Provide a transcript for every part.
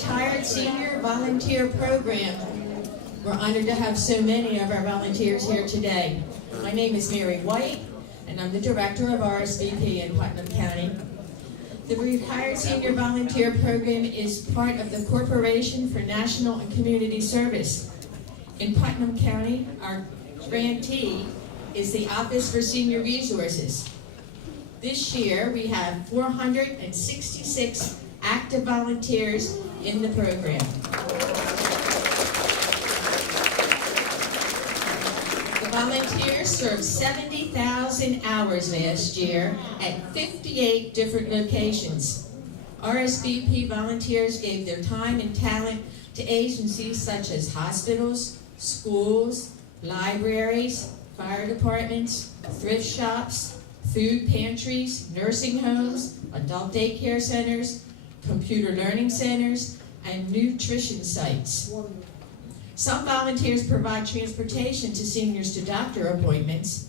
Retired Senior Volunteer Program. We're honored to have so many of our volunteers here today. My name is Mary White, and I'm the Director of R.S.V.P in Putnam County. The Retired Senior Volunteer Program is part of the Corporation for National and Community Service. In Putnam County, our grantee is the Office for Senior Resources. This year, we have 466 active volunteers in the program. The volunteers served 70,000 hours last year at 58 different locations. R.S.V.P volunteers gave their time and talent to agencies such as hospitals, schools, libraries, fire departments, thrift shops, food pantries, nursing homes, adult daycare centers, computer learning centers, and nutrition sites. Some volunteers provide transportation to seniors to doctor appointments.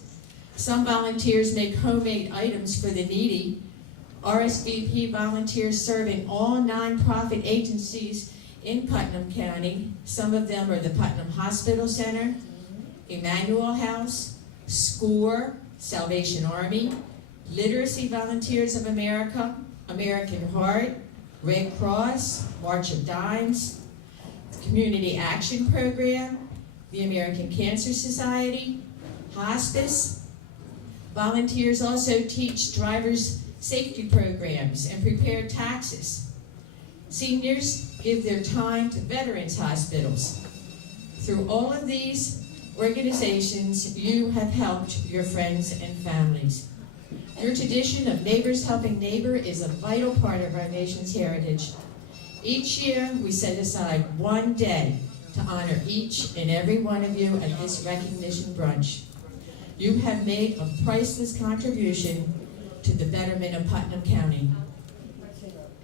Some volunteers make homemade items for the needy. R.S.V.P volunteers serve in all nonprofit agencies in Putnam County. Some of them are the Putnam Hospital Center, Emmanuel House, SCORE, Salvation Army, Literacy Volunteers of America, American Heart, Red Cross, March of Dimes, Community Action Program, the American Cancer Society, Hospice. Volunteers also teach drivers' safety programs and prepare taxes. Seniors give their time to veterans hospitals. Through all of these organizations, you have helped your friends and families. Your tradition of neighbors helping neighbor is a vital part of our nation's heritage. Each year, we set aside one day to honor each and every one of you at this recognition brunch. You have made a priceless contribution to the betterment of Putnam County.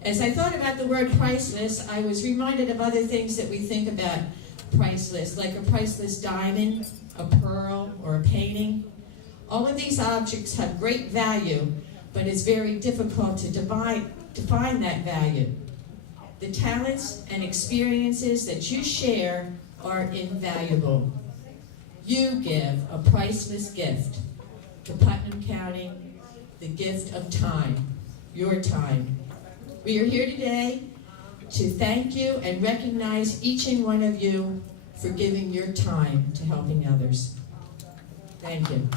As I thought about the word priceless, I was reminded of other things that we think about priceless, like a priceless diamond, a pearl, or a painting. All of these objects have great value, but it's very difficult to define that value. The talents and experiences that you share are invaluable. You give a priceless gift to Putnam County, the gift of time, your time. We are here today to thank you and recognize each and one of you for giving your time to helping others. Thank you.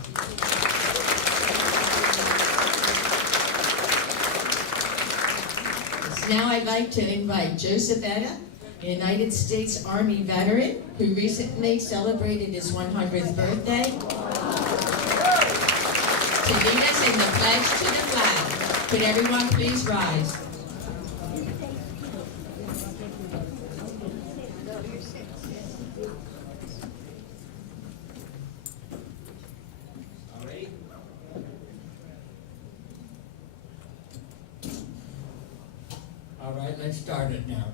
Now I'd like to invite Joseph Etta, a United States Army veteran who recently celebrated his 100th birthday, to lead us in the pledge to the flag. Could everyone please rise? All right, let's start it now.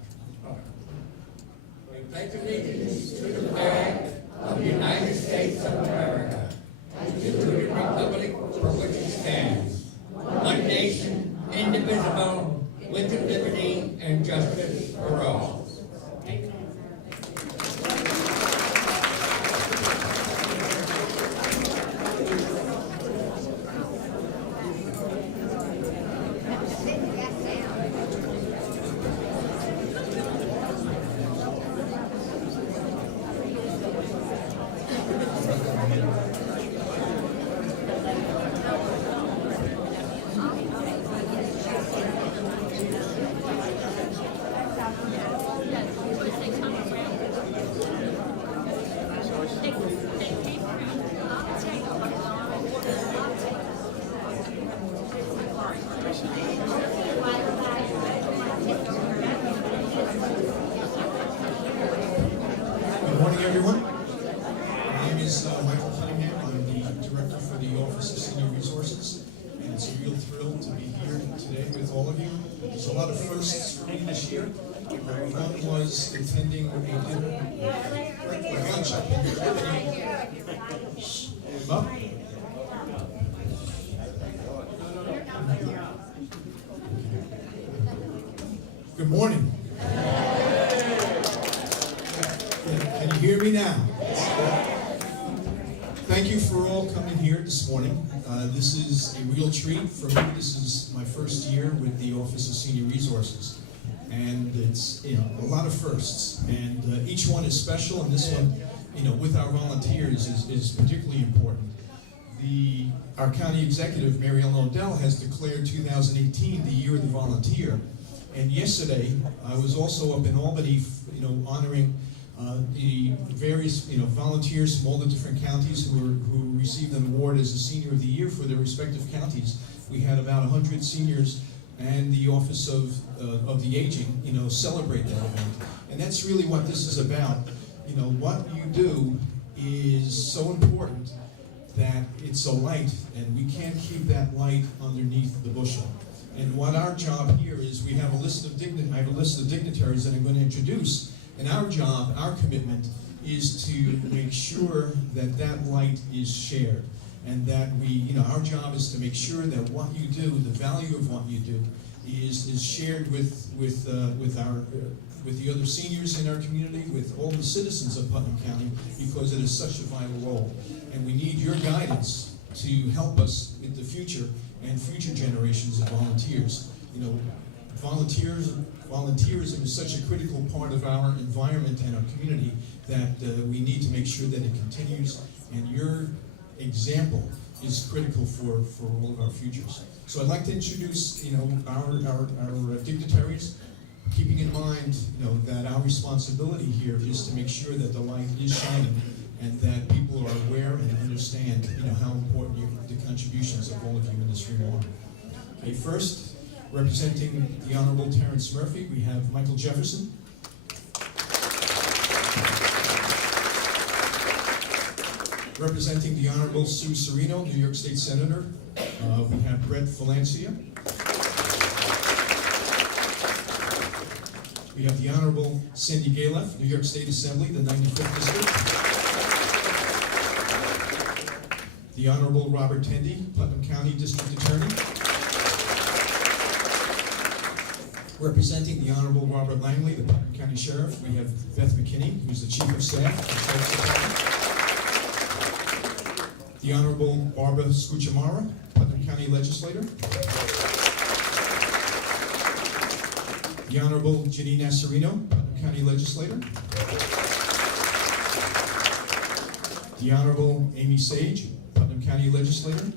We pledge allegiance to the flag of the United States of America and to the republic for which it stands, one nation, indivisible, with liberty and justice for all. Good morning, everyone. My name is Michael Cunningham. I'm the Director for the Office of Senior Resources, and it's a real thrill to be here today with all of you. There's a lot of firsts for me this year. One was attending a lunch up in up. Good morning. me now? Thank you for all coming here this morning. This is a real treat for me. This is my first year with the Office of Senior Resources. And it's, a lot of firsts. And each one is special, and this one, with our volunteers is particularly important. Our county executive, Mary Ellen Odell, has declared 2018 the year of the volunteer. And yesterday, I was also up in Albany, honoring the various, volunteers from all the different counties who received an award as the Senior of the Year for their respective counties. We had about 100 seniors and the Office of the Aging, celebrate that event. And that's really what this is about. What you do is so important that it's a light, and we can't keep that light underneath the bushel. And what our job here is, we have a list of dignitaries that I'm going to introduce, and our job, our commitment, is to make sure that that light is shared, and that our job is to make sure that what you do, the value of what you do, is shared with the other seniors in our community, with all the citizens of Putnam County, because it is such a vital role. And we need your guidance to help us with the future and future generations of volunteers. Volunteerism is such a critical part of our environment and our community that we need to make sure that it continues, and your example is critical for all of our futures. So I'd like to introduce our dignitaries, keeping in mind that our responsibility here is to make sure that the light is shining and that people are aware and understand how important the contributions of all of you in this room are. Okay, first, representing the Honorable Terrence Murphy, we have Michael Jefferson. Representing the Honorable Sue Serino, New York State Senator, we have Brett Valencia. We have the Honorable Cindy Galeff, New York State Assembly, the 95th District. The Honorable Robert Tendy, Putnam County District Attorney. Representing the Honorable Robert Langley, the Putnam County Sheriff, we have Beth McKinney, who's the Chief of Staff of the Sheriff's Department. The Honorable Barbara Scuchamara, Putnam County Legislator. The Honorable Janine Asserino, Putnam County Legislator. The Honorable Amy Sage, Putnam County Legislator.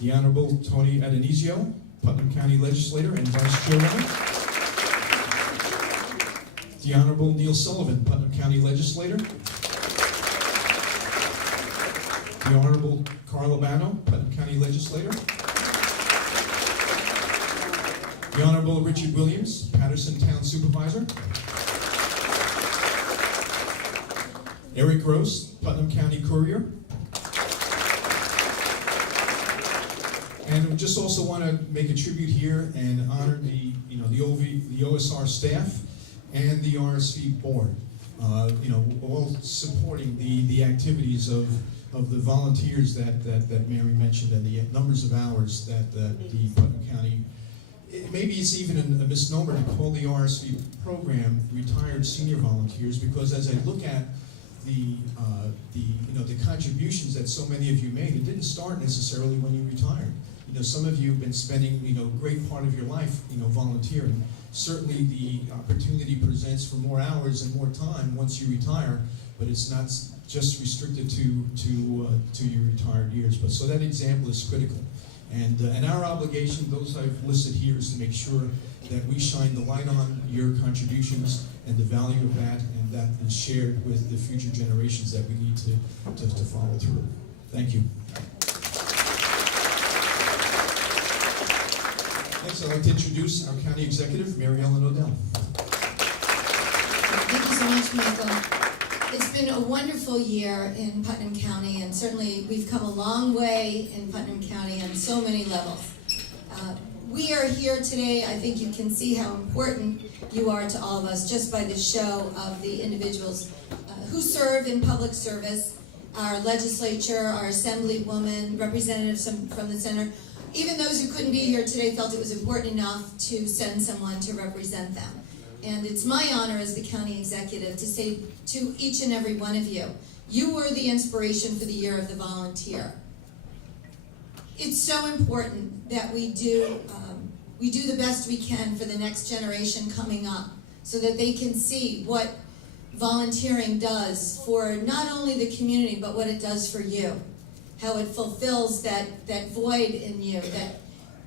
The Honorable Tony Adonisio, Putnam County Legislator and Vice Chairwoman. The Honorable Neil Sullivan, Putnam County Legislator. The Honorable Carl Albano, Putnam County Legislator. The Honorable Richard Williams, Patterson Town Supervisor. Eric Gross, Putnam County Courier. And we just also want to make a tribute here and honor the OSR staff and the R.S.V.P board. All supporting the activities of the volunteers that Mary mentioned, and the numbers of hours that the Putnam County. Maybe it's even a misnomer to call the R.S.V.P program retired senior volunteers, because as I look at the contributions that so many of you made, it didn't start necessarily when you retired. Some of you have been spending a great part of your life volunteering. Certainly the opportunity presents for more hours and more time once you retire, but it's not just restricted to your retired years. But so that example is critical. And our obligation, those I've listed here, is to make sure that we shine the light on your contributions and the value of that, and that is shared with the future generations that we need to follow through. Thank you. Next, I'd like to introduce our County Executive, Mary Ellen Odell. Thank you so much, Michael. It's been a wonderful year in Putnam County, and certainly we've come a long way in Putnam County on so many levels. We are here today. I think you can see how important you are to all of us just by the show of the individuals who serve in public service, our legislature, our assemblywoman, representatives from the center. Even those who couldn't be here today felt it was important enough to send someone to represent them. And it's my honor as the county executive to say to each and every one of you, you were the inspiration for the Year of the Volunteer. It's so important that we do the best we can for the next generation coming up so that they can see what volunteering does for not only the community, but what it does for you. How it fulfills that void in you, that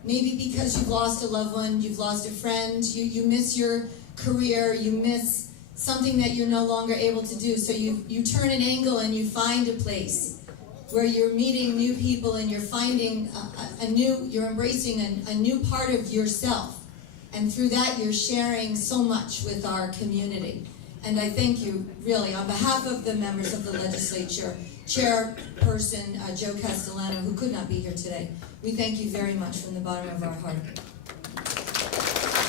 maybe because you've lost a loved one, you've lost a friend, you miss your career, you miss something that you're no longer able to do. So you turn an angle and you find a place where you're meeting new people and you're finding you're embracing a new part of yourself. And through that, you're sharing so much with our community. And I thank you, really, on behalf of the members of the legislature, Chairperson Joe Castellano, who could not be here today. We thank you very much from the bottom of our heart.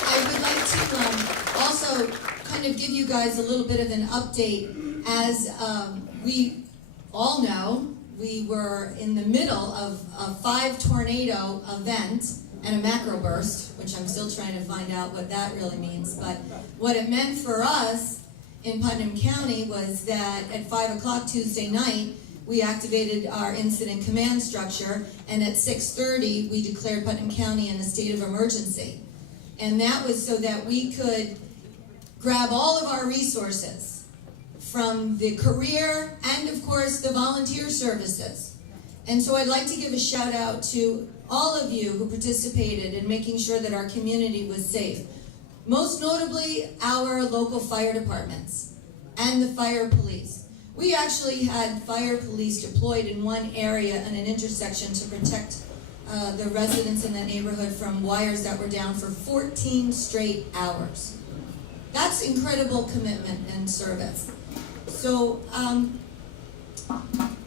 I would like to also kind of give you guys a little bit of an update. As we all know, we were in the middle of a 5-tornado event and a macro burst, which I'm still trying to find out what that really means. But what it meant for us in Putnam County was that at 5 o'clock Tuesday night, we activated our incident command structure, and at 6:30, we declared Putnam County in a state of emergency. And that was so that we could grab all of our resources from the career and, of course, the volunteer services. And so I'd like to give a shout out to all of you who participated in making sure that our community was safe. Most notably, our local fire departments and the fire police. We actually had fire police deployed in one area in an intersection to protect the residents in that neighborhood from wires that were down for 14 straight hours. That's incredible commitment and service. So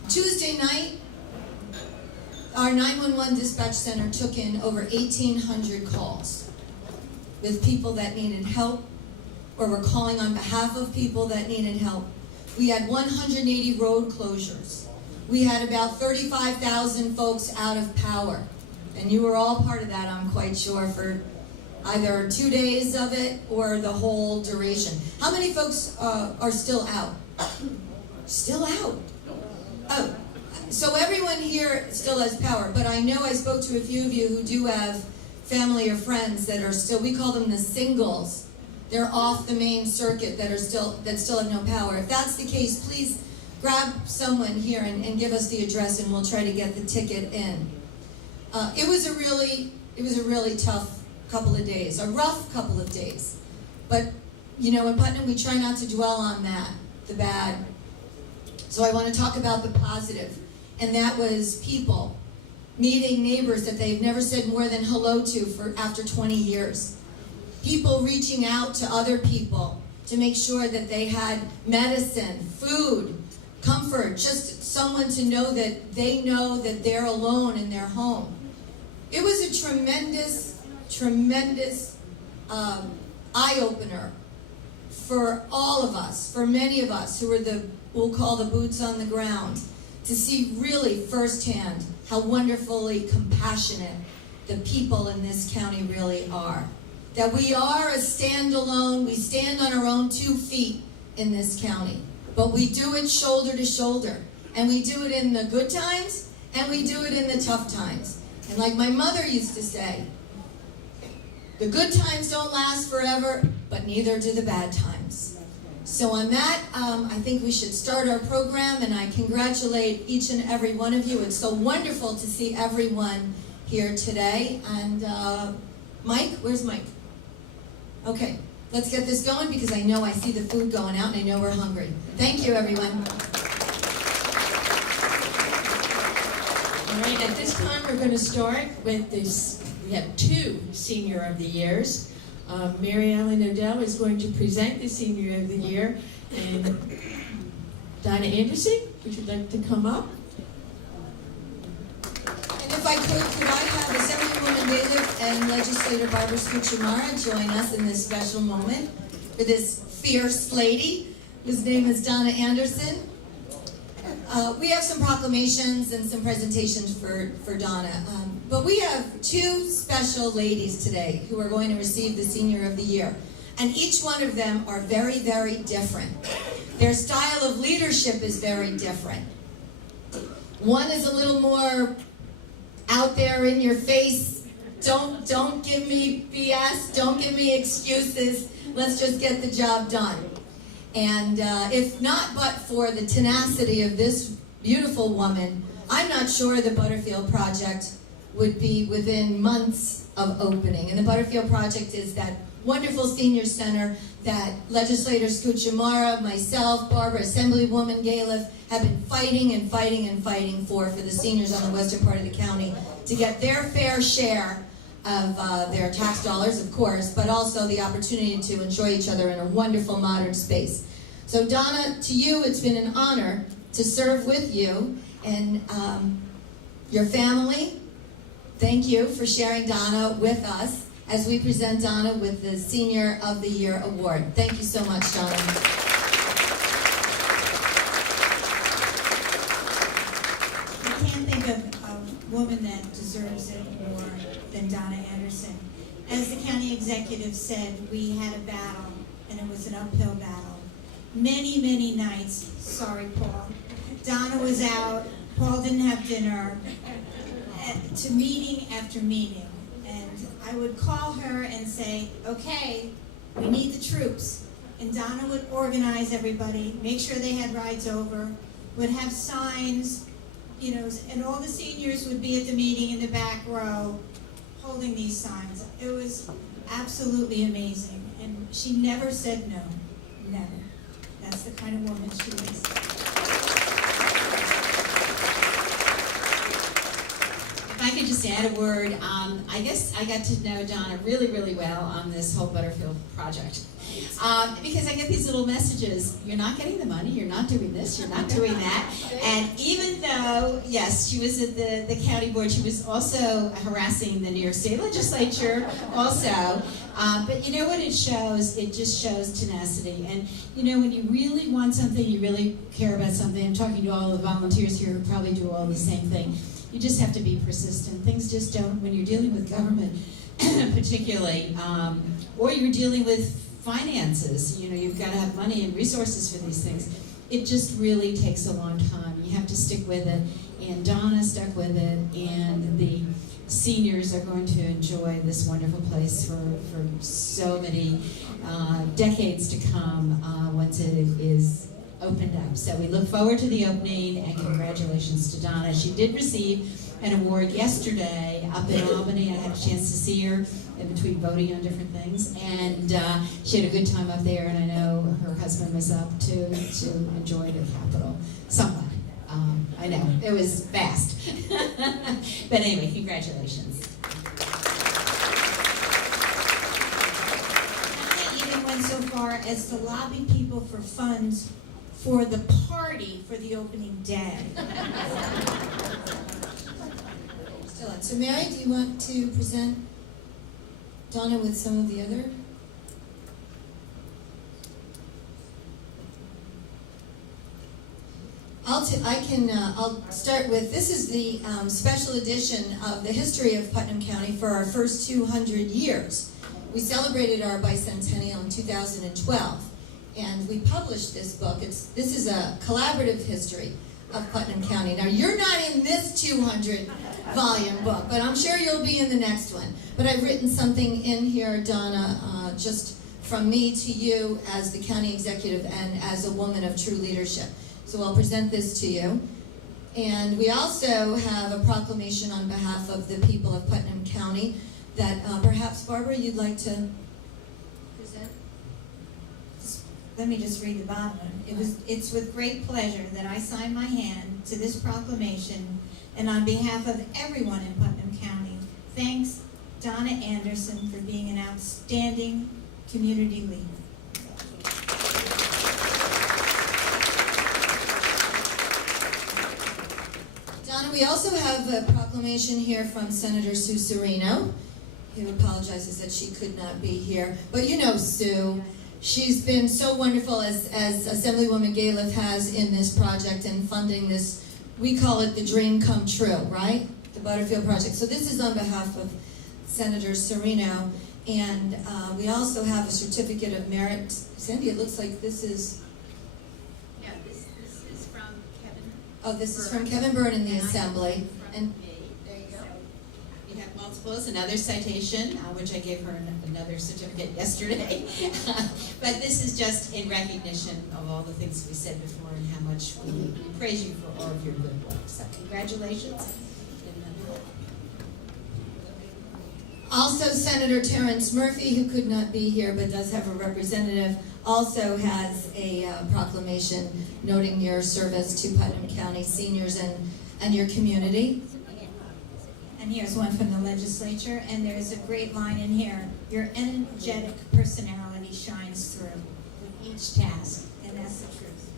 Tuesday night, our 911 dispatch center took in over 1,800 calls with people that needed help or were calling on behalf of people that needed help. We had 180 road closures. We had about 35,000 folks out of power. And you were all part of that, I'm quite sure, for either 2 days of it or the whole duration. How many folks are still out? Still out? Oh, so everyone here still has power, but I know I spoke to a few of you who do have family or friends that are still, we call them the singles. They're off the main circuit that still have no power. If that's the case, please grab someone here and give us the address, and we'll try to get the ticket in. It was a really tough couple of days, a rough couple of days. But you know, in Putnam, we try not to dwell on that, the bad. So I want to talk about the positive, and that was people meeting neighbors that they've never said more than hello to for after 20 years. People reaching out to other people to make sure that they had medicine, food, comfort, just someone to know that they're alone in their home. It was a tremendous eye-opener for all of us, for many of us who are we'll call the boots on the ground, to see really firsthand how wonderfully compassionate the people in this county really are. That we are a standalone, we stand on our own 2 feet in this county, but we do it shoulder to shoulder, and we do it in the good times, and we do it in the tough times. And like my mother used to say, the good times don't last forever, but neither do the bad times. So on that, I think we should start our program, and I congratulate each and every one of you. It's so wonderful to see everyone here today. And Mike, where's Mike? Okay, let's get this going, because I know I see the food going out, and I know we're hungry. Thank you, everyone. All right, at this time, we're going to start with this. We have 2 Senior of the Years. Mary Ellen Odell is going to present the Senior of the Year. And Donna Anderson, would you like to come up? And if I could I have Assemblywoman Bailiff and Legislator Barbara Scuchamara join us in this special moment for this fierce lady, whose name is Donna Anderson. We have some proclamations and some presentations for Donna. But we have 2 special ladies today who are going to receive the Senior of the Year. And each one of them are very, very different. Their style of leadership is very different. One is a little more out there in your face. Don't give me BS. Don't give me excuses. Let's just get the job done. And if not but for the tenacity of this beautiful woman, I'm not sure the Butterfield Project would be within months of opening. And the Butterfield Project is that wonderful senior center that legislators Kuchimara, myself, Barbara, Assemblywoman Galef have been fighting and fighting and fighting for the seniors on the western part of the county to get their fair share of their tax dollars, of course, but also the opportunity to enjoy each other in a wonderful modern space. So Donna, to you, it's been an honor to serve with you and your family. Thank you for sharing Donna with us as we present Donna with the Senior of the Year Award. Thank you so much, Donna. I can't think of a woman that deserves it more than Donna Anderson. As the county executive said, we had a battle, and it was an uphill battle. Many, many nights, sorry, Paul. Donna was out, Paul didn't have dinner, to meeting after meeting. And I would call her and say, okay, we need the troops. And Donna would organize everybody, make sure they had rides over, would have signs, you know, and all the seniors would be at the meeting in the back row holding these signs. It was absolutely amazing. And she never said no, never. That's the kind of woman she is. If I could just add a word, I guess I got to know Donna really, really well on this whole Butterfield project. Because I get these little messages, you're not getting the money, you're not doing this, you're not doing that. And even though, yes, she was at the county board, she was also harassing the New York State legislature also. But you know what it shows? It just shows tenacity. And you know, when you really want something, you really care about something, I'm talking to all the volunteers here who probably do all the same thing. You just have to be persistent. Things just don't, when you're dealing with government particularly, or you're dealing with finances, you know, you've got to have money and resources for these things. It just really takes a long time. You have to stick with it, and Donna stuck with it, and the seniors are going to enjoy this wonderful place for so many decades to come once it is opened up. So we look forward to the opening, and congratulations to Donna. She did receive an award yesterday up in Albany. I had a chance to see her in between voting on different things, and she had a good time up there, and I know her husband was up to enjoy the Capitol somewhat. I know, it was fast. But anyway, congratulations. I even went so far as to lobby people for funds for the party for the opening day. Still on. So Mary, do you want to present Donna with some of the other? I'll start with, this is the special edition of the history of Putnam County for our first 200 years. We celebrated our bicentennial in 2012, and we published this book. This is a collaborative history of Putnam County. Now, you're not in this 200-volume book, but I'm sure you'll be in the next one. But I've written something in here, Donna, just from me to you as the county executive and as a woman of true leadership. So I'll present this to you. And we also have a proclamation on behalf of the people of Putnam County that perhaps, Barbara, you'd like to present? Let me just read the bottom one. It's with great pleasure that I sign my hand to this proclamation, and on behalf of everyone in Putnam County, thanks Donna Anderson for being an outstanding community leader. Donna, we also have a proclamation here from Senator Sue Serino, who apologizes that she could not be here. But you know Sue, she's been so wonderful as Assemblywoman Galef has in this project and funding this. We call it the dream come true, right? The Butterfield Project. So this is on behalf of Senator Serino. And we also have a certificate of merit. Sandy, it looks like this is, Yeah, this is from Kevin. oh, this is from Kevin Byrne in the assembly. And There you go. You have multiples, another citation, which I gave her another certificate yesterday. But this is just in recognition of all the things we said before and how much we praise you for all of your good work. So congratulations. also Senator Terrence Murphy, who could not be here but does have a representative, also has a proclamation noting your service to Putnam County seniors and your community. And here's one from the legislature, and there's a great line in here. Your energetic personality shines through with each task, and that's the truth.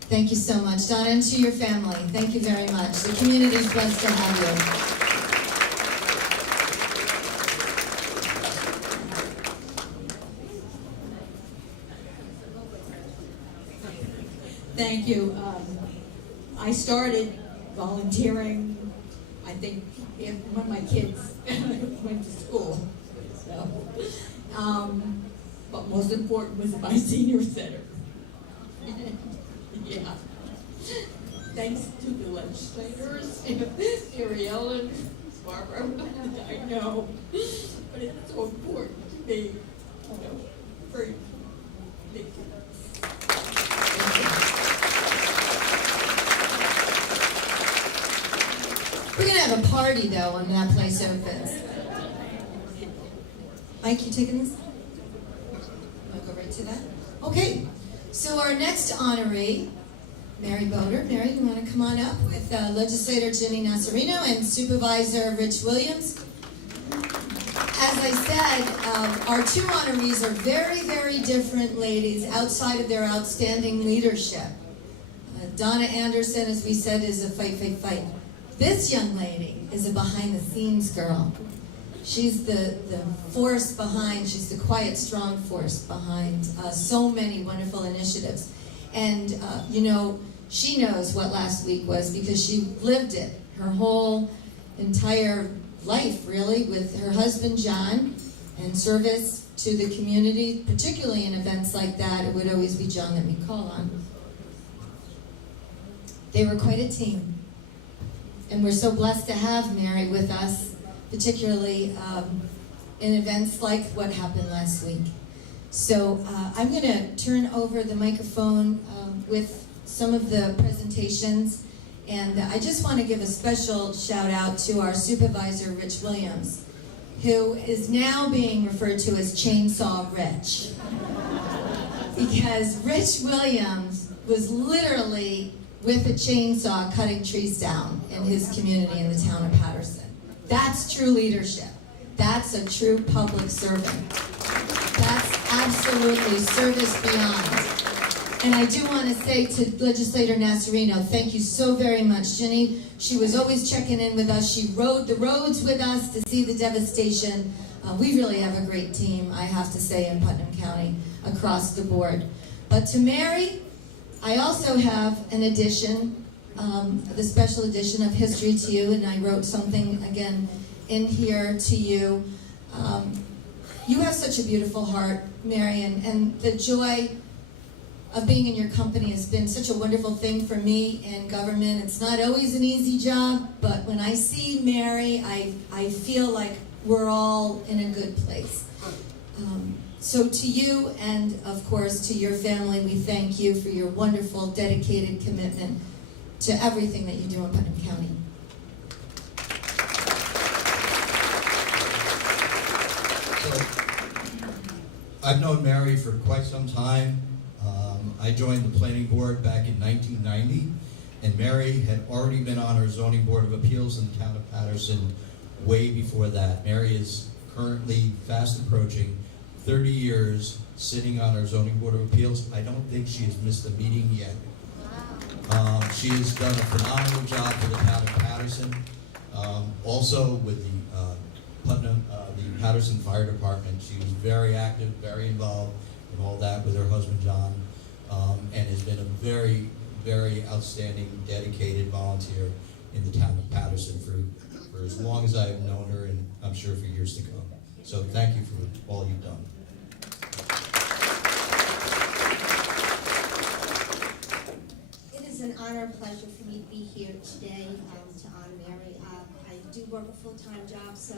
Thank you so much, Donna, and to your family. Thank you very much. The community's blessed to have you. Thank you. I started volunteering, I think, when my kids went to school. So, but most important was my senior center. Yeah. Thanks to the legislators, Mary Ellen, Barbara, I know, but it's so important to me, you know, for the We're going to have a party, though, when that place opens. Mike, you taking this? I'll go right to that. Okay, so our next honoree, Mary Boder. Mary, you want to come on up with Legislator Ginny Nasarino and Supervisor Rich Williams? As I said, our two honorees are very, very different ladies outside of their outstanding leadership. Donna Anderson, as we said, is a fight. This young lady is a behind-the-scenes girl. She's the force behind, she's the quiet, strong force behind so many wonderful initiatives. And, you know, she knows what last week was because she lived it her whole entire life, really, with her husband, John, and service to the community, particularly in events like that. It would always be John that we call on. They were quite a team. And we're so blessed to have Mary with us, particularly in events like what happened last week. So I'm going to turn over the microphone with some of the presentations. And I just want to give a special shout out to our supervisor, Rich Williams, who is now being referred to as Chainsaw Rich. Because Rich Williams was literally with a chainsaw cutting trees down in his community in the town of Patterson. That's true leadership. That's a true public servant. That's absolutely service beyond. And I do want to say to Legislator Nasarino, thank you so very much. Ginny, she was always checking in with us. She rode the roads with us to see the devastation. We really have a great team, I have to say, in Putnam County across the board. But to Mary, I also have an edition, the special edition of History to You, and I wrote something, again, in here to you. You have such a beautiful heart, Mary, and the joy of being in your company has been such a wonderful thing for me in government. It's not always an easy job, but when I see Mary, I feel like we're all in a good place. So to you and, of course, to your family, we thank you for your wonderful, dedicated commitment to everything that you do in Putnam County. So, I've known Mary for quite some time. I joined the planning board back in 1990, and Mary had already been on our zoning board of appeals in the town of Patterson way before that. Mary is currently fast approaching 30 years sitting on our zoning board of appeals. I don't think she has missed a meeting yet. She has done a phenomenal job for the town of Patterson. Also with the Putnam, the Patterson Fire Department, she was very active, very involved in all that with her husband John, and has been a very, very outstanding, dedicated volunteer in the town of Patterson for as long as I have known her, and I'm sure for years to come. So thank you for all you've done. It is an honor and pleasure for me to be here today to honor Mary. I do work a full-time job, so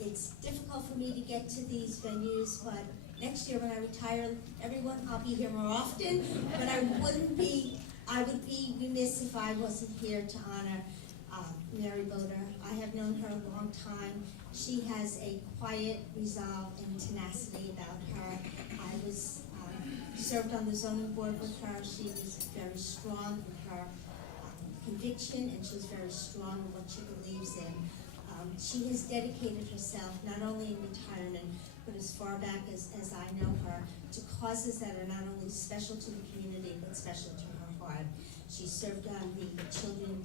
it's difficult for me to get to these venues, but next year when I retire, everyone, I'll be here more often, but I would be remiss if I wasn't here to honor Mary Boder. I have known her a long time. She has a quiet resolve and tenacity about her. I was served on the zoning board with her. She was very strong in her conviction, and she's very strong in what she believes in. She has dedicated herself, not only in retirement, but as far back as I know her, to causes that are not only special to the community, but special to her heart. She served on the Putnam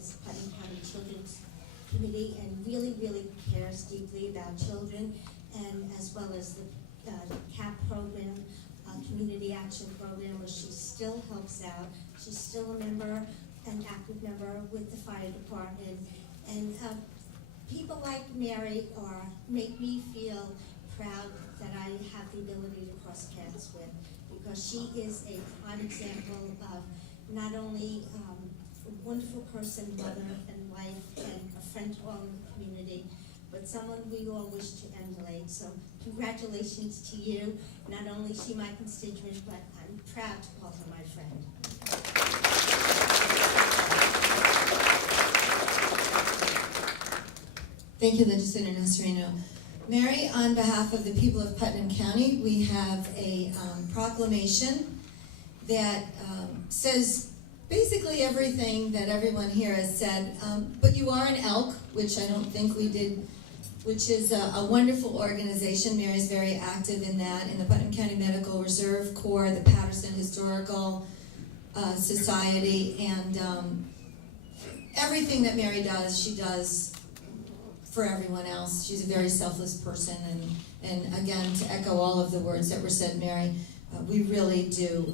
County Children's Committee, and really, really cares deeply about children, and as well as the CAP program, Community Action Program, where she still helps out. She's still a member, an active member with the fire department. And people like Mary make me feel proud that I have the ability to cross paths with, because she is a prime example of not only a wonderful person, mother and wife, and a friend to all in the community, but someone we all wish to emulate. So congratulations to you. Not only is she my constituent, but I'm proud to call her my friend. Thank you, Legislator Nasarino. Mary, on behalf of the people of Putnam County, we have a proclamation that says basically everything that everyone here has said, but you are an elk, which I don't think we did, which is a wonderful organization. Mary's very active in that, in the Putnam County Medical Reserve Corps, the Patterson Historical Society, and everything that Mary does, she does for everyone else. She's a very selfless person, and again, to echo all of the words that were said, Mary, we really do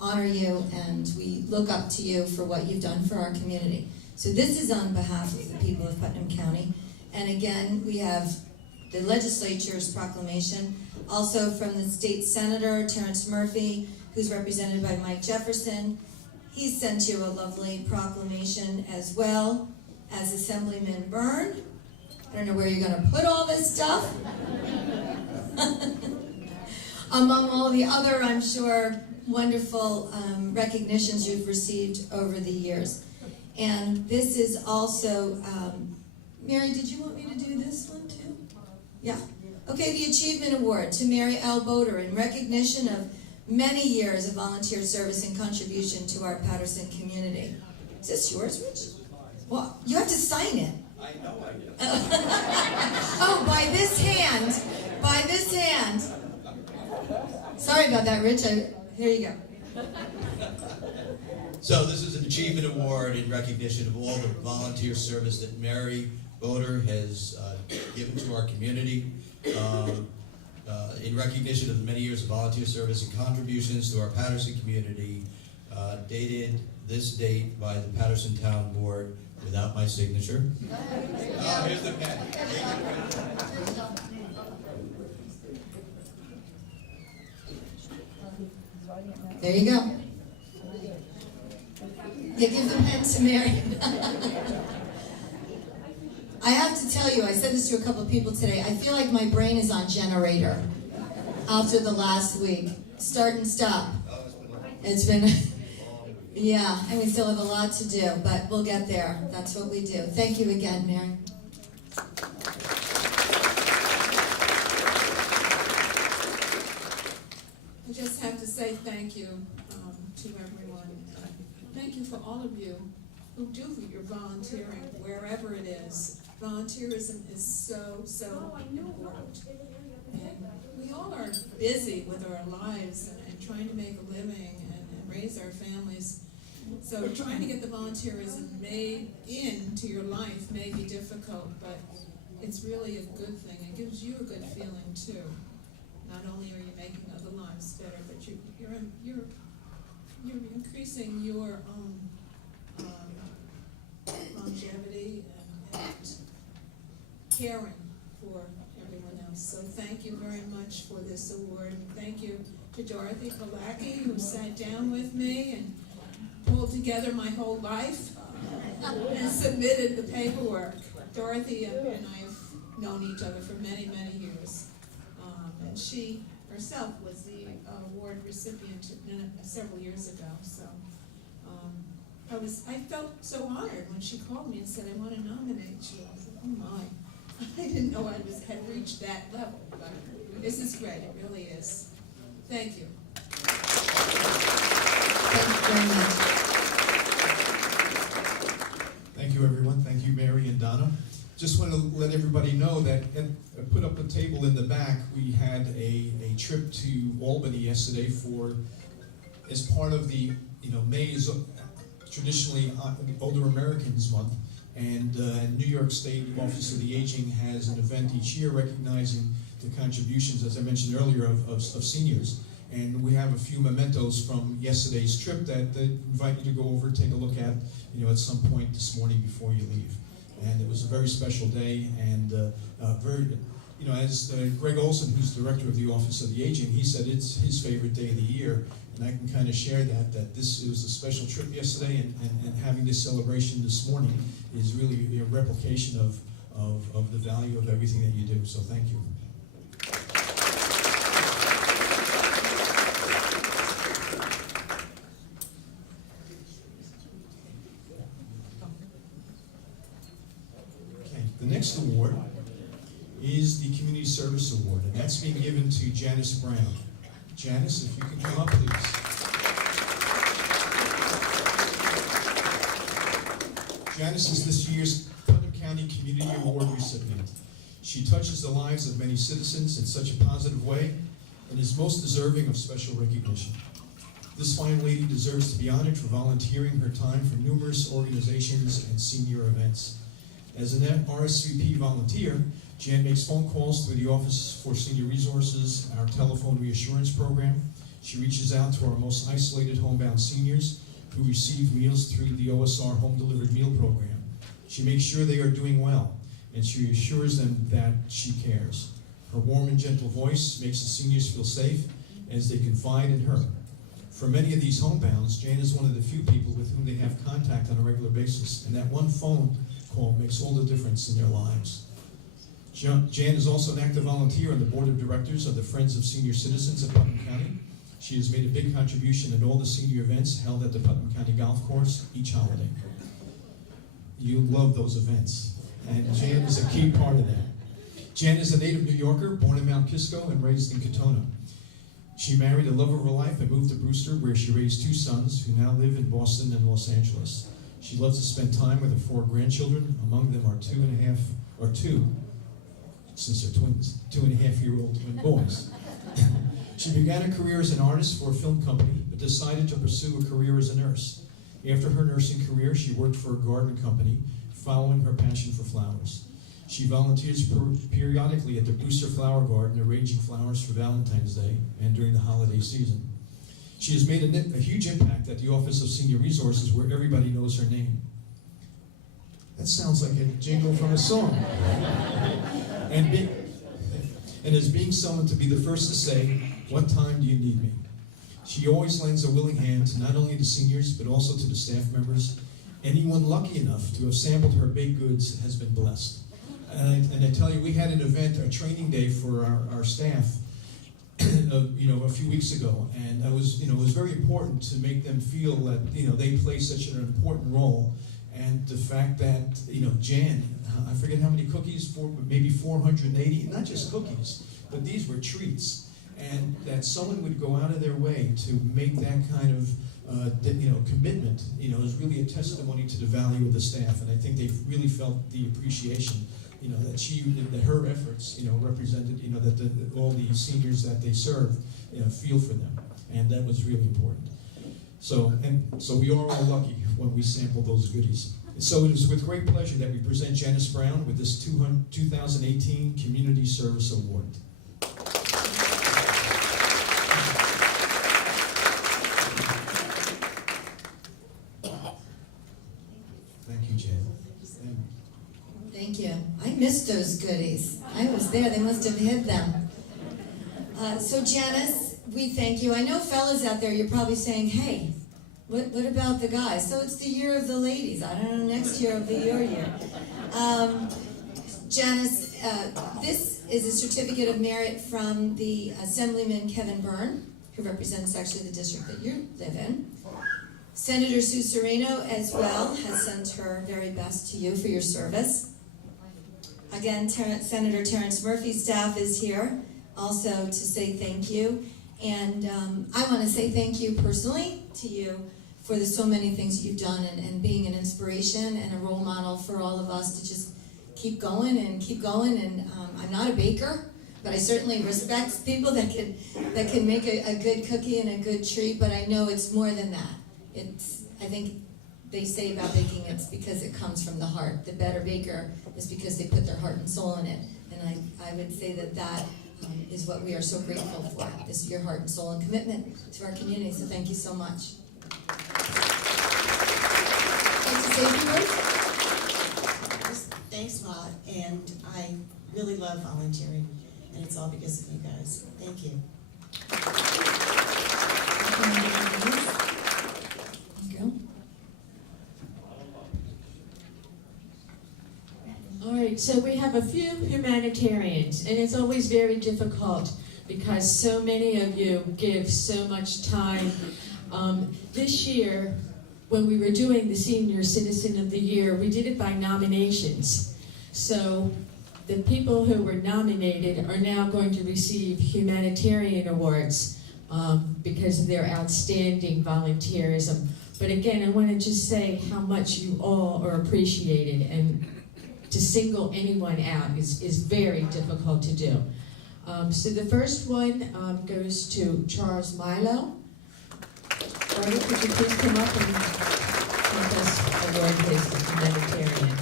honor you, and we look up to you for what you've done for our community. So this is on behalf of the people of Putnam County. And again, we have the legislature's proclamation, also from the state senator, Terrence Murphy, who's represented by Mike Jefferson. He sent you a lovely proclamation, as well as Assemblyman Byrne. I don't know where you're going to put all this stuff. Among all the other, I'm sure, wonderful recognitions you've received over the years. And this is also, Mary, did you want me to do this one too? Yeah. Okay, the Achievement Award to Mary L. Boder in recognition of many years of volunteer service and contribution to our Patterson community. Is this yours, Rich? Well, you have to sign it. I know I do. Oh, by this hand. By this hand. Sorry about that, Rich. Here you go. So this is an achievement award in recognition of all the volunteer service that Mary Boder has given to our community. In recognition of the many years of volunteer service and contributions to our Patterson community, dated this date by the Patterson Town Board without my signature. Oh, here's the pen. There you go. Yeah, give the pen to Mary. I have to tell you, I said this to a couple of people today, I feel like my brain is on generator after the last week. Start and stop. It's been, yeah, and we still have a lot to do, but we'll get there. That's what we do. Thank you again, Mary. I just have to say thank you to everyone. Thank you for all of you who do your volunteering wherever it is. Volunteerism is so important. And we all are busy with our lives and trying to make a living and raise our families. So trying to get the volunteerism made into your life may be difficult, but it's really a good thing. It gives you a good feeling too. Not only are you making other lives better, but you're increasing your own longevity and caring for everyone else. So thank you very much for this award. And thank you to Dorothy Kalaki, who sat down with me and pulled together my whole life and submitted the paperwork. Dorothy and I have known each other for many, many years. And she herself was the award recipient several years ago. So I felt so honored when she called me and said, I want to nominate you. I said, oh my. I didn't know I had reached that level, but this is great, it really is. Thank you. Thank you very much. Thank you, everyone. Thank you, Mary and Donna. Just want to let everybody know that I put up a table in the back. We had a trip to Albany yesterday as part of the, May is traditionally Older Americans Month. And New York State Office of the Aging has an event each year recognizing the contributions, as I mentioned earlier, of seniors. And we have a few mementos from yesterday's trip that invite you to go over and take a look at, at some point this morning before you leave. And it was a very special day, and as Greg Olson, who's director of the Office of the Aging, he said it's his favorite day of the year. And I can kind of share that it was a special trip yesterday, and having this celebration this morning is really a replication of the value of everything that you do. So thank you. Okay, the next award is the Community Service Award, and that's being given to Janice Brown. Janice, if you can come up, please. Janice is this year's Putnam County Community Award recipient. She touches the lives of many citizens in such a positive way and is most deserving of special recognition. This fine lady deserves to be honored for volunteering her time for numerous organizations and senior events. As an R.S.V.P volunteer, Jan makes phone calls through the Office for Senior Resources, our telephone reassurance program. She reaches out to our most isolated homebound seniors who receive meals through the OSR Home Delivered Meal Program. She makes sure they are doing well, and she assures them that she cares. Her warm and gentle voice makes the seniors feel safe as they confide in her. For many of these homebounds, Jan is one of the few people with whom they have contact on a regular basis, and that one phone call makes all the difference in their lives. Jan is also an active volunteer on the board of directors of the Friends of Senior Citizens of Putnam County. She has made a big contribution in all the senior events held at the Putnam County Golf Course each holiday. You love those events, and Jan is a key part of that. Jan is a native New Yorker, born in Mount Kisco and raised in Katona. She married the love of her life and moved to Brewster, where she raised 2 sons who now live in Boston and Los Angeles. She loves to spend time with her 4 grandchildren. Among them are 2, since they're twins, 2.5-year-old twin boys. She began her career as an artist for a film company, but decided to pursue a career as a nurse. After her nursing career, she worked for a garden company, following her passion for flowers. She volunteers periodically at the Brewster Flower Garden, arranging flowers for Valentine's Day and during the holiday season. She has made a huge impact at the Office of Senior Resources, where everybody knows her name. That sounds like a jingle from a song. And as being someone to be the first to say, "What time do you need me?" She always lends a willing hand to not only the seniors, but also to the staff members. Anyone lucky enough to have sampled her baked goods has been blessed. And I tell you, we had an event, a training day for our staff, a few weeks ago, and it was very important to make them feel that they play such an important role, and the fact that Jan, I forget how many cookies, maybe 480, not just cookies, but these were treats, and that someone would go out of their way to make that kind of commitment, is really a testimony to the value of the staff, and I think they really felt the appreciation. That her efforts, represented, that all the seniors that they serve, feel for them, and that was really important. So we are all lucky when we sample those goodies. So it is with great pleasure that we present Janice Brown with this 2018 Community Service Award. Thank you, Jan. Thank you. I missed those goodies. I was there. They must have hid them. So Janice, we thank you. I know fellas out there, you're probably saying, hey, what about the guys? So it's the year of the ladies. I don't know, next year will be your year. Janice, this is a certificate of merit from the Assemblyman Kevin Byrne, who represents actually the district that you live in. Senator Sue Serino as well has sent her very best to you for your service. Again, Senator Terrence Murphy's staff is here also to say thank you. And I want to say thank you personally to you for so many things you've done and being an inspiration and a role model for all of us to just keep going and keep going. And I'm not a baker, but I certainly respect people that can make a good cookie and a good treat, but I know it's more than that. I think they say about baking, it's because it comes from the heart. The better baker is because they put their heart and soul in it. And I would say that is what we are so grateful for, is your heart and soul and commitment to our community. So thank you so much. Like to say a few words? Thanks a lot, and I really love volunteering, and it's all because of you guys. Thank you. All right, so we have a few humanitarians, and it's always very difficult because so many of you give so much time. This year, when we were doing the Senior Citizen of the Year, we did it by nominations. So the people who were nominated are now going to receive humanitarian awards because of their outstanding volunteerism. But again, I want to just say how much you all are appreciated, and to single anyone out is very difficult to do. So the first one goes to Charles Milo. Artie, could you please come up and help us award his humanitarian?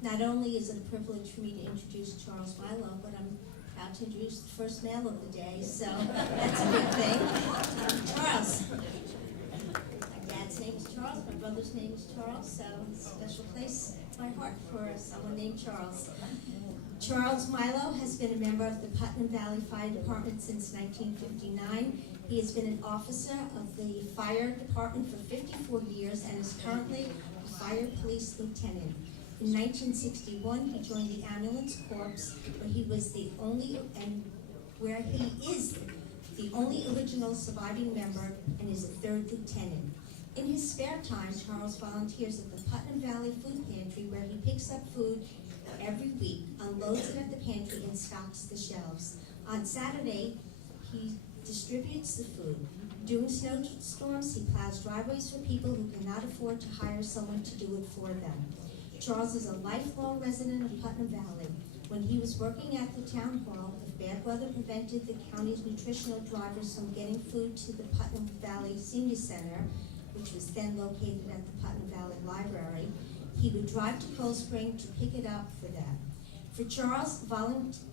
Not only is it a privilege for me to introduce Charles Milo, but I'm proud to introduce the first male of the day, so that's a good thing. Charles. My dad's name is Charles, my brother's name is Charles, so it's a special place in my heart for someone named Charles. Charles Milo has been a member of the Putnam Valley Fire Department since 1959. He has been an officer of the fire department for 54 years and is currently a fire police lieutenant. In 1961, he joined the ambulance corps, where he is the only original surviving member and is a third lieutenant. In his spare time, Charles volunteers at the Putnam Valley Food Pantry, where he picks up food every week, unloads it at the pantry, and stocks the shelves. On Saturday, he distributes the food. During snowstorms, he plows driveways for people who cannot afford to hire someone to do it for them. Charles is a lifelong resident of Putnam Valley. When he was working at the town hall, if bad weather prevented the county's nutritional drivers from getting food to the Putnam Valley Senior Center, which was then located at the Putnam Valley Library, he would drive to Cold Spring to pick it up for them. For Charles,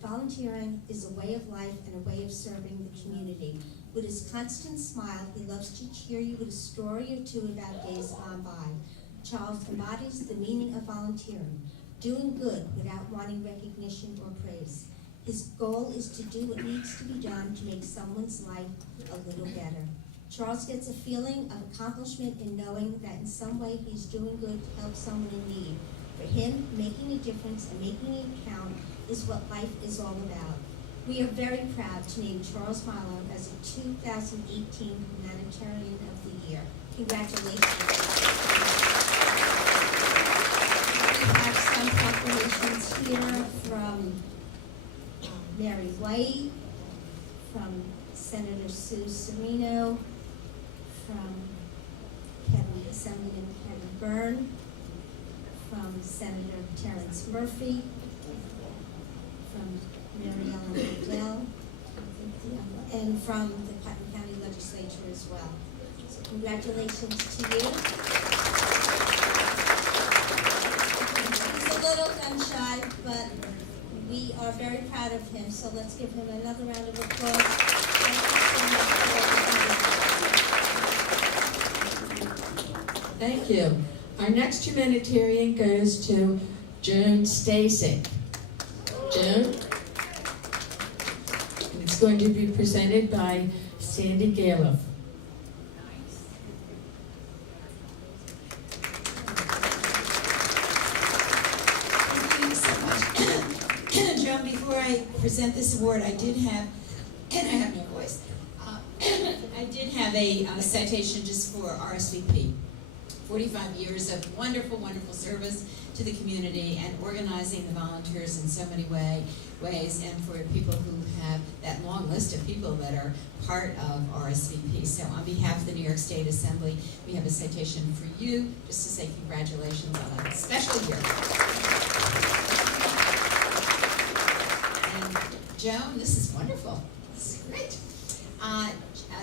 volunteering is a way of life and a way of serving the community. With his constant smile, he loves to cheer you with a story or two about days gone by. Charles embodies the meaning of volunteering, doing good without wanting recognition or praise. His goal is to do what needs to be done to make someone's life a little better. Charles gets a feeling of accomplishment in knowing that in some way he's doing good to help someone in need. For him, making a difference and making it count is what life is all about. We are very proud to name Charles Milo as a 2018 Humanitarian of the Year. Congratulations. We have some proclamations here from Mary White, from Senator Sue Serino, from Assemblyman Kevin Byrne, from Senator Terrence Murphy, from Mary Ellen Odell, and from the Putnam County Legislature as well. So congratulations to you. He's a little gun shy, but we are very proud of him, so let's give him another round of applause. Thank you so much for everything. Thank you. Our next humanitarian goes to Joan Stasek. Joan. And it's going to be presented by Sandy Galoff. Thank you so much. Joan, before I present this award, I did have, and I have no voice, I did have a citation just for R.S.V.P. 45 years of wonderful, wonderful service to the community and organizing the volunteers in so many ways, and for people who have that long list of people that are part of R.S.V.P. So on behalf of the New York State Assembly, we have a citation for you, just to say congratulations on a special year. And Joan, this is wonderful. This is great.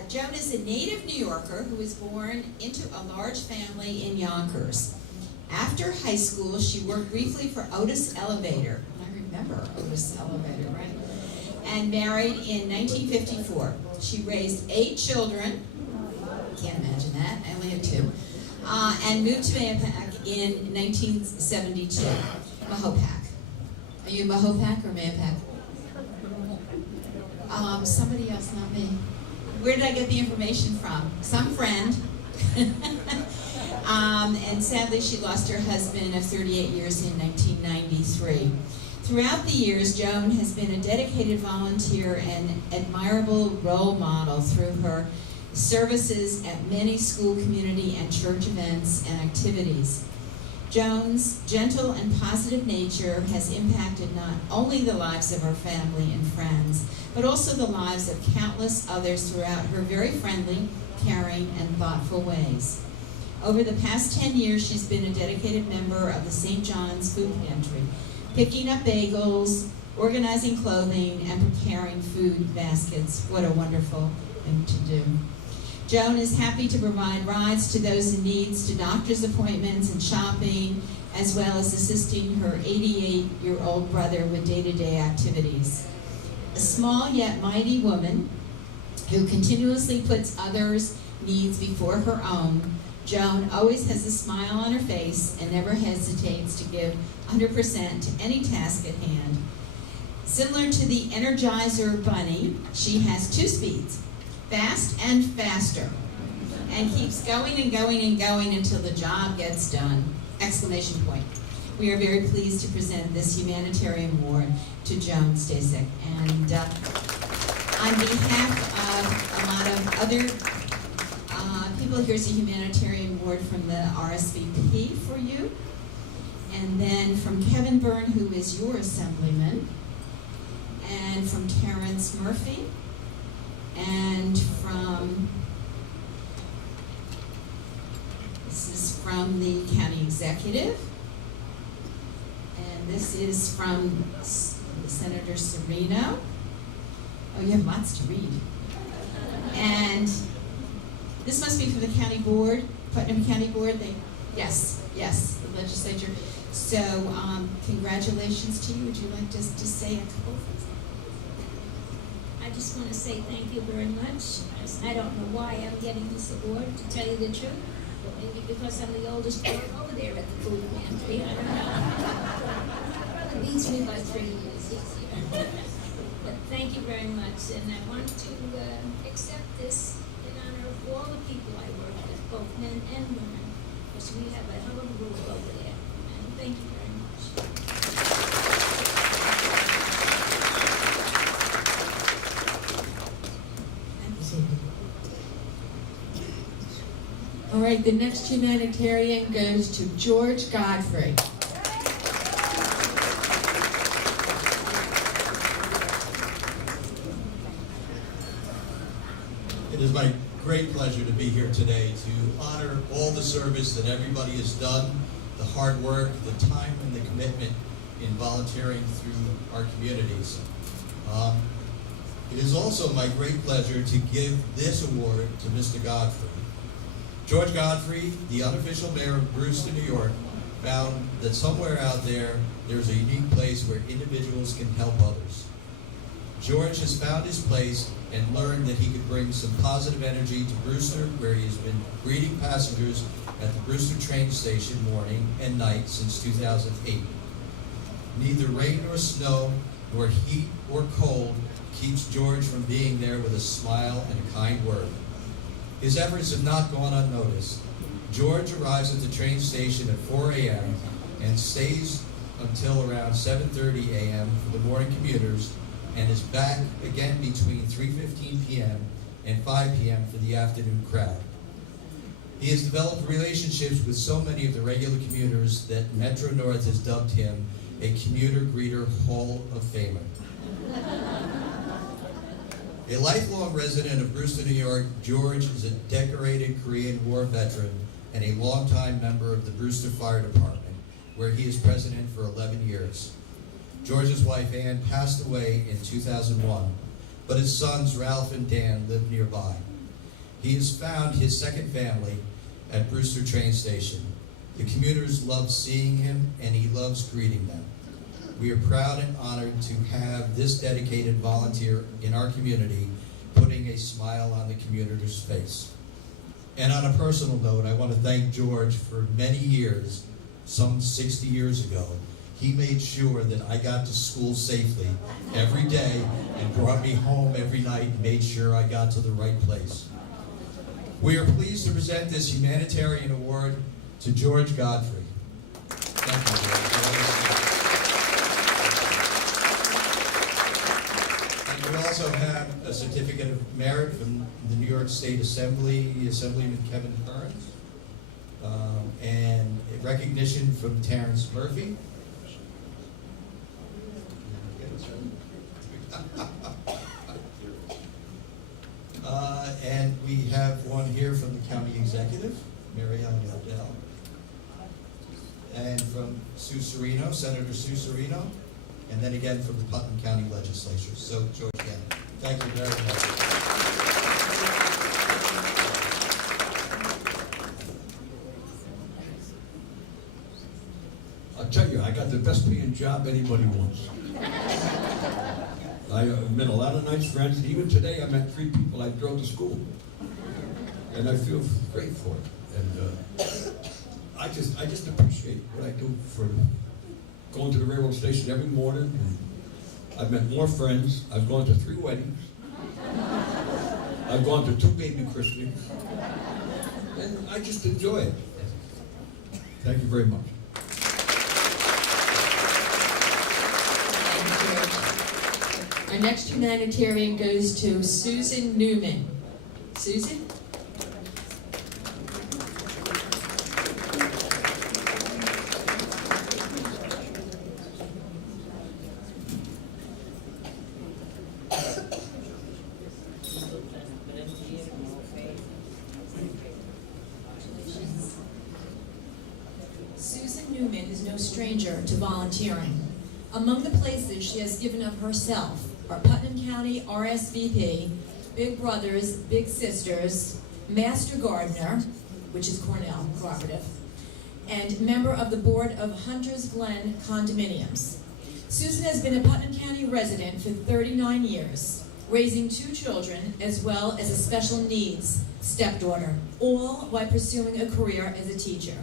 Joan is a native New Yorker who was born into a large family in Yonkers. After high school, she worked briefly for Otis Elevator. I remember Otis Elevator, right? And married in 1954. She raised 8 children. Can't imagine that. I only have 2. And moved to Mahopac in 1972. Mahopac. Are you Mahopac or Mahopac? Somebody else, not me. Where did I get the information from? Some friend. And sadly, she lost her husband of 38 years in 1993. Throughout the years, Joan has been a dedicated volunteer and admirable role model through her services at many school, community, and church events and activities. Joan's gentle and positive nature has impacted not only the lives of her family and friends, but also the lives of countless others throughout her very friendly, caring, and thoughtful ways. Over the past 10 years, she's been a dedicated member of the St. John's Food Pantry, picking up bagels, organizing clothing, and preparing food baskets. What a wonderful thing to do. Joan is happy to provide rides to those in need to doctor's appointments and shopping, as well as assisting her 88-year-old brother with day-to-day activities. A small yet mighty woman who continuously puts others' needs before her own, Joan always has a smile on her face and never hesitates to give 100% to any task at hand. Similar to the Energizer Bunny, she has 2 speeds, fast and faster, and keeps going and going and going until the job gets done! Exclamation point. We are very pleased to present this humanitarian award to Joan Stasek. And on behalf of a lot of other people, here's a humanitarian award from the R.S.V.P. for you. And then from Kevin Byrne, who is your assemblyman, and from Terrence Murphy, and from, this is from the county executive, and this is from Senator Serino. Oh, you have lots to read. And this must be from the county board, Putnam County Board. Yes, the legislature. So, congratulations to you. Would you like just to say a couple of things? I just want to say thank you very much. I don't know why I'm getting this award, to tell you the truth. Maybe because I'm the oldest girl over there at the food pantry. I don't know. My brother beats me by 3 years this year. But thank you very much. And I want to accept this in honor of all the people I work with, both men and women, because we have a hell of a group over there. And thank you very much. All right, the next humanitarian goes to George Godfrey. It is my great pleasure to be here today to honor all the service that everybody has done, the hard work, the time, and the commitment in volunteering through our communities. It is also my great pleasure to give this award to Mr. Godfrey. George Godfrey, the unofficial mayor of Brewster, New York, found that somewhere out there, there's a unique place where individuals can help others. George has found his place and learned that he could bring some positive energy to Brewster, where he has been greeting passengers at the Brewster train station morning and night since 2008. Neither rain nor snow nor heat or cold keeps George from being there with a smile and a kind word. His efforts have not gone unnoticed. George arrives at the train station at 4 a.m. and stays until around 7:30 a.m. for the morning commuters, and is back again between 3:15 p.m. and 5 p.m. for the afternoon crowd. He has developed relationships with so many of the regular commuters that Metro North has dubbed him a commuter greeter Hall of Famer. A lifelong resident of Brewster, New York, George is a decorated Korean War veteran and a longtime member of the Brewster Fire Department, where he is president for 11 years. George's wife, Ann, passed away in 2001, but his sons, Ralph and Dan, live nearby. He has found his second family at Brewster train station. The commuters love seeing him, and he loves greeting them. We are proud and honored to have this dedicated volunteer in our community putting a smile on the commuter's face. And on a personal note, I want to thank George for many years, some 60 years ago. He made sure that I got to school safely every day and brought me home every night and made sure I got to the right place. We are pleased to present this humanitarian award to George Godfrey. Thank you, George. We also have a certificate of merit from the New York State Assembly, Assemblyman Kevin Burns, and a recognition from Terrence Murphy. And we have one here from the County Executive, Mary Ellen Odell, and from Sue Serino, Senator Sue Serino, and then again from the Putnam County Legislature. So, George, again, thank you very much. I'll tell you, I got the best paying job anybody wants. I met a lot of nice friends, and even today I met 3 people I drove to school. And I feel great for it. And I just appreciate what I do for going to the railroad station every morning. And I've met more friends. I've gone to 3 weddings. I've gone to 2 baby christenings. And I just enjoy it. Thank you very much. Our next humanitarian goes to Susan Newman. Susan? Susan Newman is no stranger to volunteering. Among the places she has given of herself are Putnam County R.S.V.P, Big Brothers, Big Sisters, Master Gardener, which is Cornell Cooperative, and member of the board of Hunters Glen Condominiums. Susan has been a Putnam County resident for 39 years, raising 2 children as well as a special needs stepdaughter, all while pursuing a career as a teacher.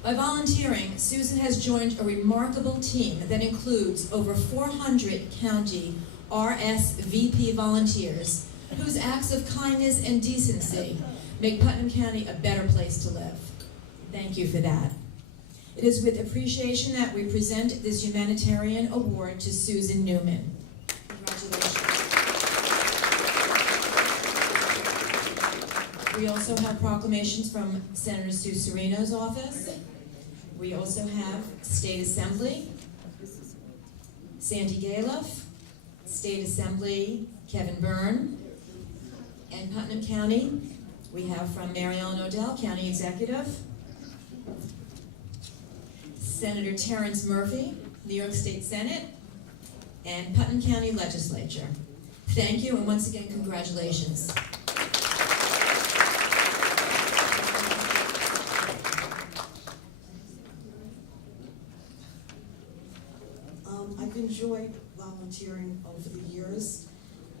By volunteering, Susan has joined a remarkable team that includes over 400 county R.S.V.P volunteers whose acts of kindness and decency make Putnam County a better place to live. Thank you for that. It is with appreciation that we present this humanitarian award to Susan Newman. Congratulations. We also have proclamations from Senator Sue Serino's office. We also have State Assembly, Sandy Galoff, State Assembly Kevin Byrne, and Putnam County. We have from Mary Ellen Odell, County Executive, Senator Terrence Murphy, New York State Senate, and Putnam County Legislature. Thank you, and once again, congratulations. I've enjoyed volunteering over the years.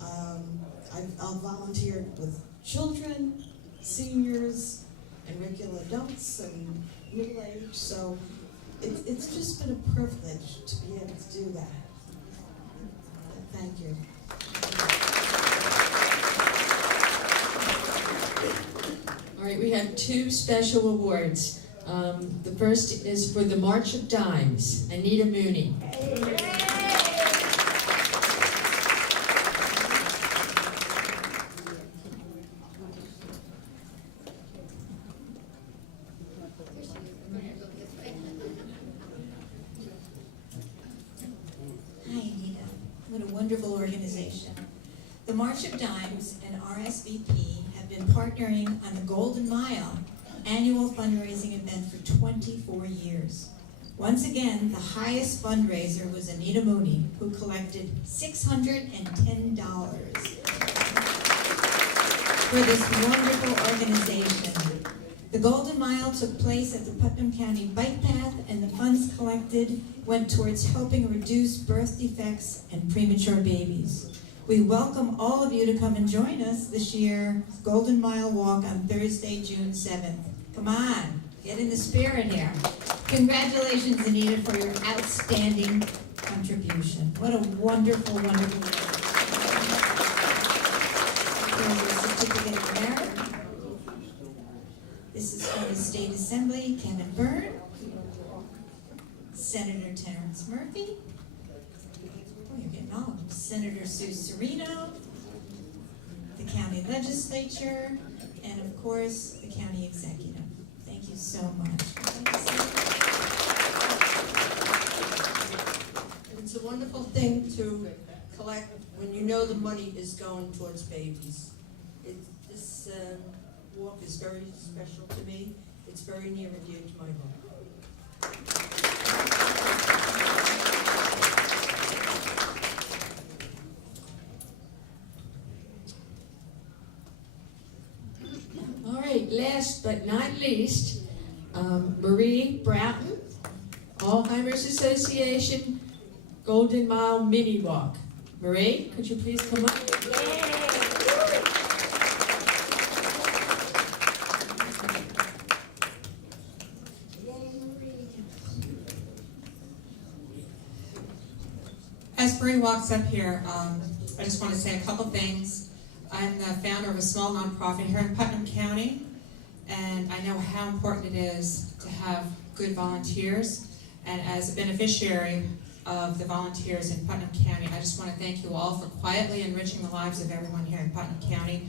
I've volunteered with children, seniors, and regular adults, and middle age, so it's just been a privilege to be able to do that. Thank you. All right, we have two special awards. The first is for the March of Dimes, Anita Mooney. Hi, Anita. What a wonderful organization. The March of Dimes and R.S.V.P have been partnering on the Golden Mile annual fundraising event for 24 years. Once again, the highest fundraiser was Anita Mooney, who collected $610 for this wonderful organization. The Golden Mile took place at the Putnam County Bike Path, and the funds collected went towards helping reduce birth defects and premature babies. We welcome all of you to come and join us this year's Golden Mile Walk on Thursday, June 7th. Come on, get in the spirit here. Congratulations, Anita, for your outstanding contribution. What a wonderful, wonderful work. Here's your certificate of merit. This is from the State Assembly, Kevin Byrne, Senator Terrence Murphy, you're getting all of them. Senator Sue Serino, the county legislature, and of course, the county executive. Thank you so much. It's a wonderful thing to collect when you know the money is going towards babies. This walk is very special to me. It's very near and dear to my heart. All right, last but not least, Marie Broughton, Alzheimer's Association Golden Mile Mini Walk. Marie, could you please come up? As Marie walks up here, I just want to say a couple things. I'm the founder of a small nonprofit here in Putnam County, and I know how important it is to have good volunteers. And as a beneficiary of the volunteers in Putnam County, I just want to thank you all for quietly enriching the lives of everyone here in Putnam County.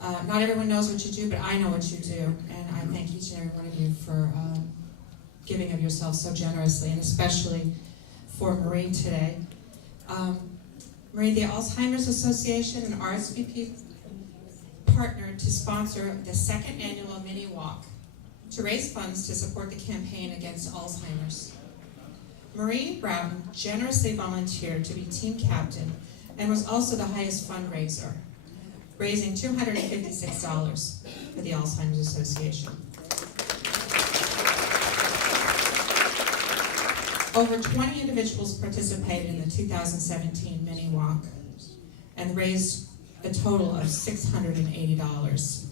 Not everyone knows what you do, but I know what you do, and I thank each and every one of you for giving of yourself so generously, and especially for Marie today. Marie, the Alzheimer's Association and R.S.V.P partnered to sponsor the second annual mini walk to raise funds to support the campaign against Alzheimer's. Marie Broughton generously volunteered to be team captain and was also the highest fundraiser, raising $256 for the Alzheimer's Association. Over 20 individuals participated in the 2017 mini walk and raised a total of $680.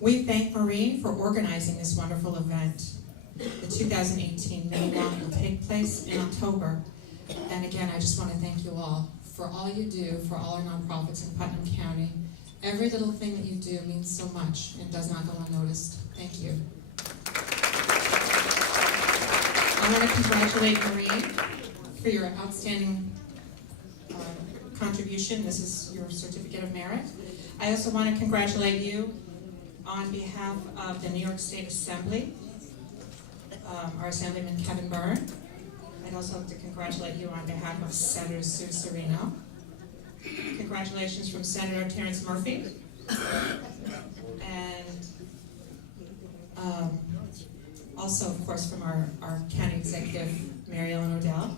We thank Marie for organizing this wonderful event. The 2018 mini walk will take place in October. And again, I just want to thank you all for all you do for all our nonprofits in Putnam County. Every little thing that you do means so much and does not go unnoticed. Thank you. I want to congratulate Marie for your outstanding contribution. This is your certificate of merit. I also want to congratulate you on behalf of the New York State Assembly, our Assemblyman Kevin Byrne. I'd also like to congratulate you on behalf of Senator Sue Serino. Congratulations from Senator Terrence Murphy. And also, of course, from our county executive, Mary Ellen Odell.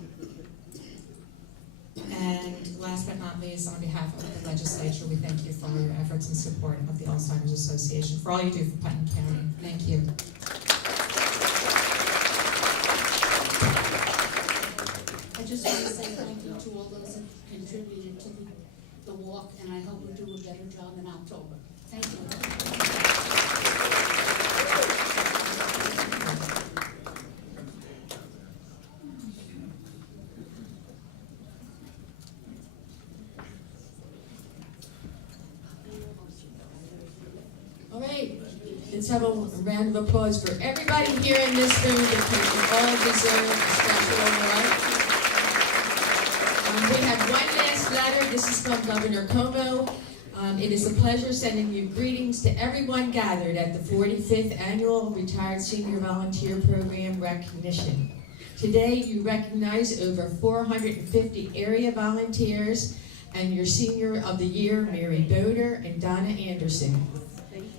And last but not least, on behalf of the legislature, we thank you for all your efforts and support of the Alzheimer's Association, for all you do for Putnam County. Thank you. I just want to say thank you to all those that contributed to the walk, and I hope we do a better job in October. Thank you. Let's have a round of applause for everybody here in this room because you all deserve a special award. We have one last letter. This is from Governor Como. It is a pleasure sending you greetings to everyone gathered at the 45th Annual Retired Senior Volunteer Program recognition. Today, you recognize over 450 area volunteers and your Senior of the Year, Mary Boder and Donna Anderson.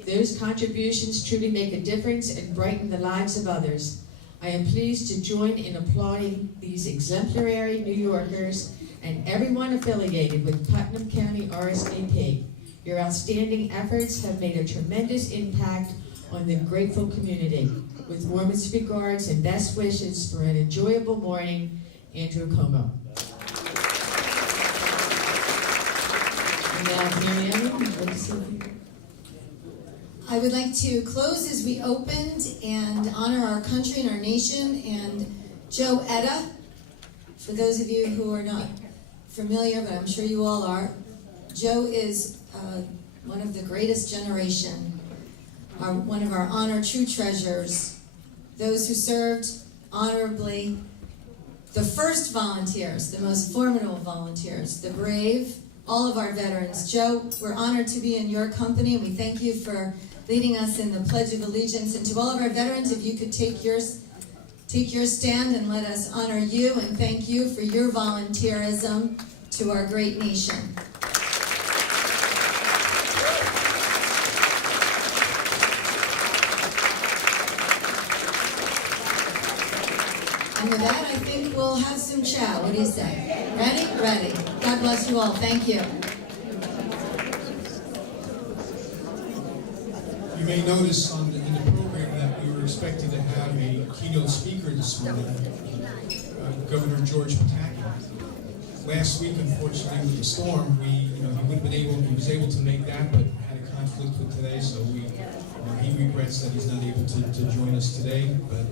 Those contributions truly make a difference and brighten the lives of others. I am pleased to join in applauding these exemplary New Yorkers and everyone affiliated with Putnam County R.S.V.P. Your outstanding efforts have made a tremendous impact on the grateful community. With warmest regards and best wishes for an enjoyable morning, Andrew Como. And now, Mary Ellen, would you like to say anything? I would like to close as we opened and honor our country and our nation and Joe Etta. For those of you who are not familiar, but I'm sure you all are, Joe is one of the greatest generation, one of our honor true treasures, those who served honorably, the first volunteers, the most formidable volunteers, the brave, all of our veterans. Joe, we're honored to be in your company, and we thank you for leading us in the Pledge of Allegiance. And to all of our veterans, if you could take your stand and let us honor you and thank you for your volunteerism to our great nation. And with that, I think we'll have some chow. What do you say? Ready? Ready. God bless you all. Thank you. You may notice in the program that we were expecting to have a keynote speaker this morning, Governor George Putnam. Last week, unfortunately, with the storm, he was able to make that, but had a conflict with today, so he regrets that he's not able to join us today. But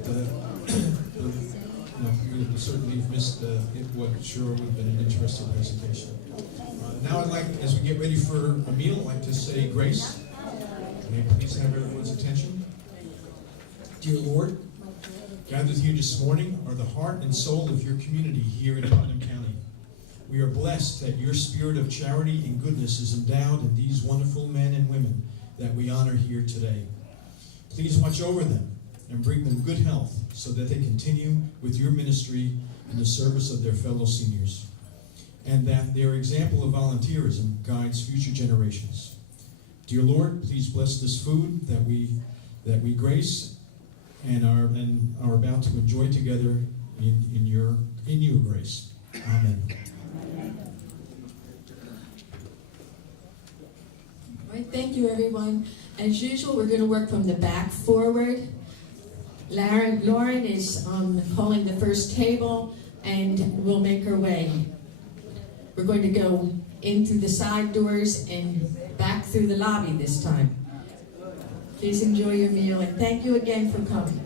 we certainly have missed what sure would have been an interesting presentation. Now I'd like, as we get ready for a meal, I'd like to say grace. May I please have everyone's attention? Dear Lord, gathered here this morning are the heart and soul of your community here in Putnam County. We are blessed that your spirit of charity and goodness is endowed in these wonderful men and women that we honor here today. Please watch over them and bring them good health so that they continue with your ministry in the service of their fellow seniors, and that their example of volunteerism guides future generations. Dear Lord, please bless this food that we grace and are about to enjoy together in your grace. Amen. All right, thank you, everyone. As usual, we're going to work from the back forward. Lauren is calling the first table, and we'll make our way. We're going to go in through the side doors and back through the lobby this time. Please enjoy your meal, and thank you again for coming.